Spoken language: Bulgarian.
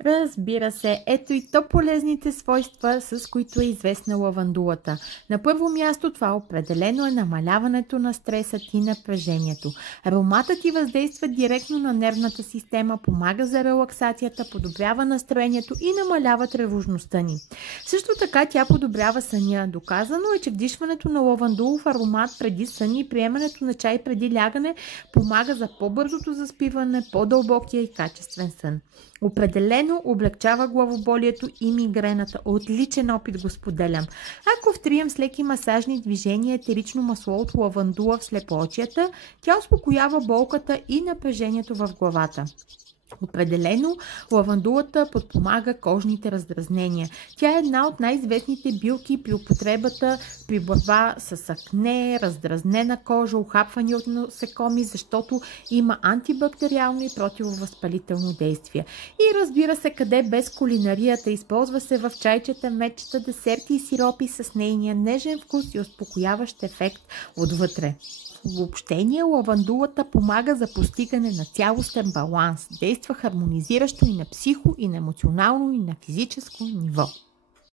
Разбира се, ето и то полезните свойства, с които е известна лавандулата. На първо място това определено е намаляването на стресът и напрежението. Ароматът ти въздейства директно на нервната система, помага за релаксацията, подобрява настроението и намалява тревожността ни. Също така тя подобрява съня. Доказано е, че вдишването на лавандулов аромат преди сън и приемането на чай преди лягане помага за по-бързото заспиване, по-дълбокия и качествен сън. Определено облегчава главоболието и мигрената. Отличен опит го споделям. Ако втрием с леки масажни движения етерично масло от лавандула в слепоочията, тя успокоява болката и напрежението в главата. Определено лавандулата подпомага кожните раздразнения. Тя е една от най-известните билки при употребата при борба с акне, раздразнена кожа, ухапване от насекоми, защото има антибактериално и противовъзпалително действие. И разбира се, къде без кулинарията, използва се в чайчета, мечета, десерти и сиропи с нейния нежен вкус и успокояващ ефект отвътре. В обобщение, лавандулата помага за постигане на цялостен баланс, действа хармонизиращо и на психо, и на емоционално, и на физическо ниво.